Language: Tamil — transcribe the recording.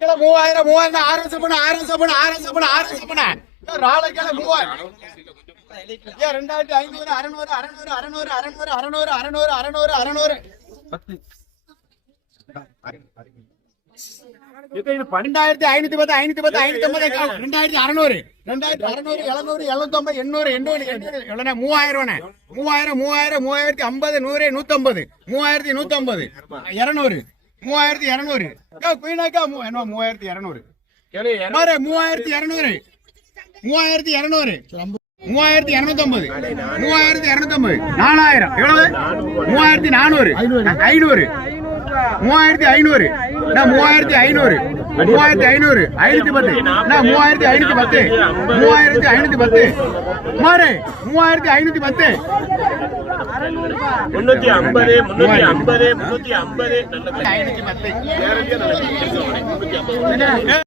மூவாயிரம் மூவாயிரம் ஆறு சப்பன ஆறு சப்பன ஆறு சப்பன ஆறு சப்பன ராளைக்கிழ மூவாயிரம். ஏன் ரெண்டாயிரத்தி ஐநூறு அறநூறு அறநூறு அறநூறு அறநூறு அறநூறு அறநூறு அறநூறு அறநூறு. ரெண்டாயிரத்தி ஐநூத்தி பத்து ஐநூத்தி பத்து ஐநூத்தி ஐம்பது ரெண்டாயிரத்தி அறநூறு. ரெண்டாயிரத்தி அறநூறு எழுநூறு எழுநூத்தொம்பது எண்ணூறு எண்ணூறு எண்ணூறு. எவ்வளோ மூவாயிரம் மூவாயிரம் மூவாயிரம் மூவாயிரத்தி ஐம்பது நூறு நூத்தம்பது. மூவாயிரத்தி நூத்தம்பது. இருநூறு. மூவாயிரத்தி இருநூறு. குயினாக்கா என்ன மூவாயிரத்தி இருநூறு. பாரு மூவாயிரத்தி இருநூறு. மூவாயிரத்தி இருநூறு. மூவாயிரத்தி இருநூத்தம்பது. மூவாயிரத்தி இருநூத்தம்பது. நாலாயிரம். எவ்வளவு? மூவாயிரத்தி நானூறு. ஐநூறு. மூவாயிரத்தி ஐநூறு. நான் மூவாயிரத்தி ஐநூறு. மூவாயிரத்தி ஐநூறு. ஐநூத்தி பத்து. நான் மூவாயிரத்தி ஐநூத்தி பத்து. மூவாயிரத்தி ஐநூத்தி பத்து. மாறு மூவாயிரத்தி ஐநூத்தி பத்து. முன்னூத்தி ஐம்பது முன்னூத்தி ஐம்பது முன்னூத்தி ஐம்பது. ஐநூத்தி பத்து.